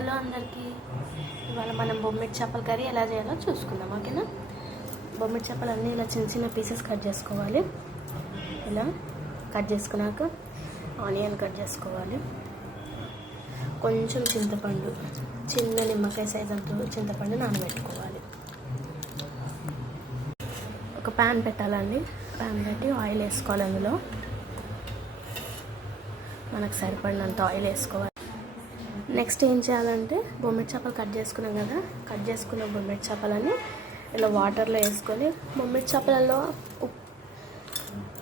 Hello అందరికీ. ఇవాళ మనం బొమ్మిడి చేపల కర్రీ ఎలా చేయాలో చూసుకుందాం ఓకేనా? బొమ్మిడి చేపలు అన్నీ ఇలా చిన్న చిన్న పీసెస్ కట్ చేసుకోవాలి. ఇలా కట్ చేసుకున్నాక ఆనియన్ కట్ చేసుకోవాలి. కొంచెం చింతపండు చిన్న నిమ్మకాయ సైజ్ అంత చింతపండు నానబెట్టుకోవాలి. ఒక ప్యాన్ పెట్టాలండి. ప్యాన్ పెట్టి ఆయిల్ వేసుకోవాలి అందులో. మనకు సరిపడినంత ఆయిల్ వేసుకోవాలి. నెక్స్ట్ ఏం చేయాలంటే బొమ్మిడి చేపలు కట్ చేసుకున్నాం కదా కట్ చేసుకున్న బొమ్మిడి చేపలని ఇలా వాటర్లో వేసుకొని బొమ్మిడి చేపలలో ఉప్-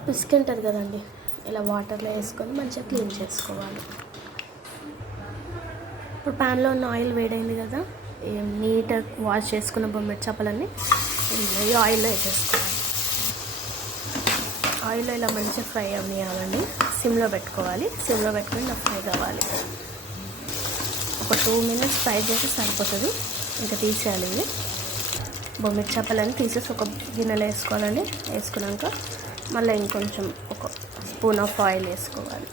పిసికి ఉంటుంది కదండి ఇలా వాటర్లో వేసుకొని మంచిగా క్లీన్ చేసుకోవాలి. ఇప్పుడు ప్యాన్లో ఉన్న ఆయిల్ వేడైంది కదా ఈ నీట్గా వాష్ చేసుకున్న బొమ్మిడి చేపలన్నీ ఈ ఆయిల్లో వేసేసుకోవాలి. ఆయిల్లో ఇలా మంచిగా ఫ్రై అవ్వాలండి సిమ్లో పెట్టుకోవాలి సిమ్లో పెట్టుకొని ఫ్రై కావాలి. ఒక టూ మినిట్స్ ఫ్రై చేస్తే సరిపోతుంది. ఇంకా తీసేయాలి ఇవి. బొమ్మిడి చేపలని తీసేసి ఒక గిన్నెలో వేసుకోవాలండి. వేసుకున్నాక మళ్ళీ ఇంకొంచెం ఒక స్పూన్ ఆఫ్ ఆయిల్ వేసుకోవాలి.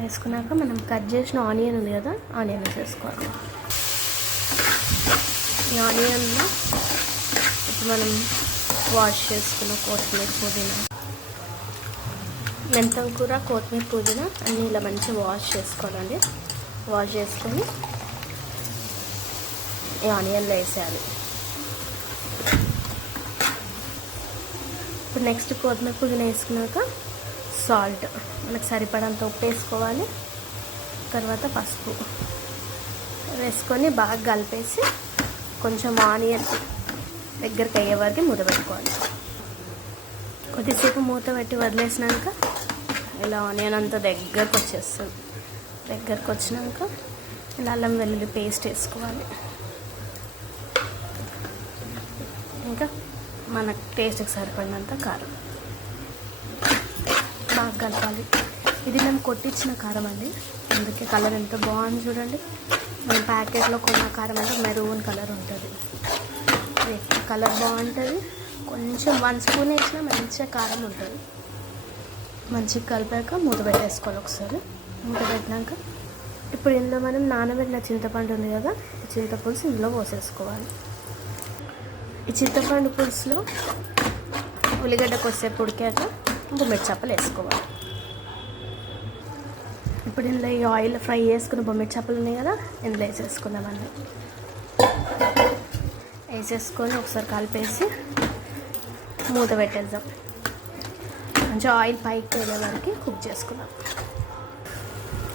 వేసుకున్నాక మనం కట్ చేసిన ఆనియన్ ఉంది కదా ఆనియన్ వేసేసుకోవాలి. ఈ ఆనియన్లో ఇప్పుడు మనం వాష్ చేసుకున్న కొత్తిమీర పుదీనా మెంతం కూర కొత్తిమీర పుదీనా అన్నీ ఇలా మంచిగా వాష్ చేసుకోవాలండి. వాష్ చేసుకొని ఈ ఆనియన్లో వేసేయాలి. ఇప్పుడు నెక్స్ట్ కొత్తిమీర పుదీనా వేసుకున్నాక సాల్ట్ మనకు సరిపడంత ఉప్పు వేసుకోవాలి. తర్వాత పసుపు వేసుకొని బాగా కలిపేసి కొంచెం ఆనియన్ దగ్గరికి అయ్యే వరకు మూత పెట్టుకోవాలి. కొద్దిసేపు మూత పెట్టి వదిలేసినాక ఇలా ఆనియన్ అంతా దగ్గరకు వచ్చేస్తుంది దగ్గరకు వచ్చినాక ఇలా అల్లం వెల్లుల్లి పేస్ట్ వేసుకోవాలి. ఇంకా మన టేస్ట్కి సరిపడినంత కారం బాగా కలపాలి. ఇది మేము కొట్టించిన కారం అండి. అందుకే కలర్ ఎంత బాగుంది చూడండి. మనం ప్యాకెట్లో కొన్న కారం అంటే మెరూన్ కలర్ ఉంటుంది. కలర్ బాగుంటుంది. కొంచెం వన్ స్పూన్ వేసినా మంచిగా కారం ఉంటుంది. మంచిగా కలిపాక మూత పెట్టేసుకోవాలి ఒకసారి. మూత పెట్టినాక ఇప్పుడు ఇందులో మనం నానబెట్టిన చింతపండు ఉంది కదా ఈ చింతపులుసు ఇందులో పోసేసుకోవాలి. ఈ చింతపండు పులుసులో ఉల్లిగడ్డ కొద్దిసేపు ఉడికాక బొమ్మిడి చేపలు వేసుకోవాలి. ఇప్పుడు ఇందులో ఈ ఆయిల్ ఫ్రై చేసుకున్న బొమ్మిడి చేపలు ఉన్నాయి కదా ఇందులో వేసేసుకుందామండి వేసేసుకొని ఒకసారి కలిపేసి మూత పెట్టేద్దాం. మంచిగా ఆయిల్ పైకి వెళ్ళే వరకు కుక్ చేసుకున్నాం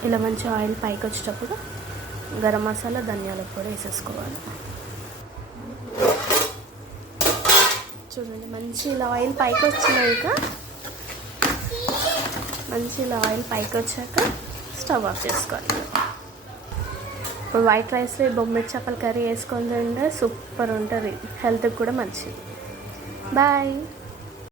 ఇలా మంచి ఆయిల్ పైకి వచ్చేటప్పుడు గరం మసాలా ధనియాల పొడి వేసేసుకోవాలి. చూడండి మంచి ఇలా ఆయిల్ పైకి వచ్చినాక మంచి ఇలా ఆయిల్ పైకి వచ్చాక స్టవ్ ఆఫ్ చేసుకోవాలి. ఇప్పుడు వైట్ రైస్లో ఈ బొమ్మిడి చేపల కర్రీ వేసుకొని తింటే సూపర్ ఉంటుంది. హెల్త్కి కూడా మంచిది. బాయ్.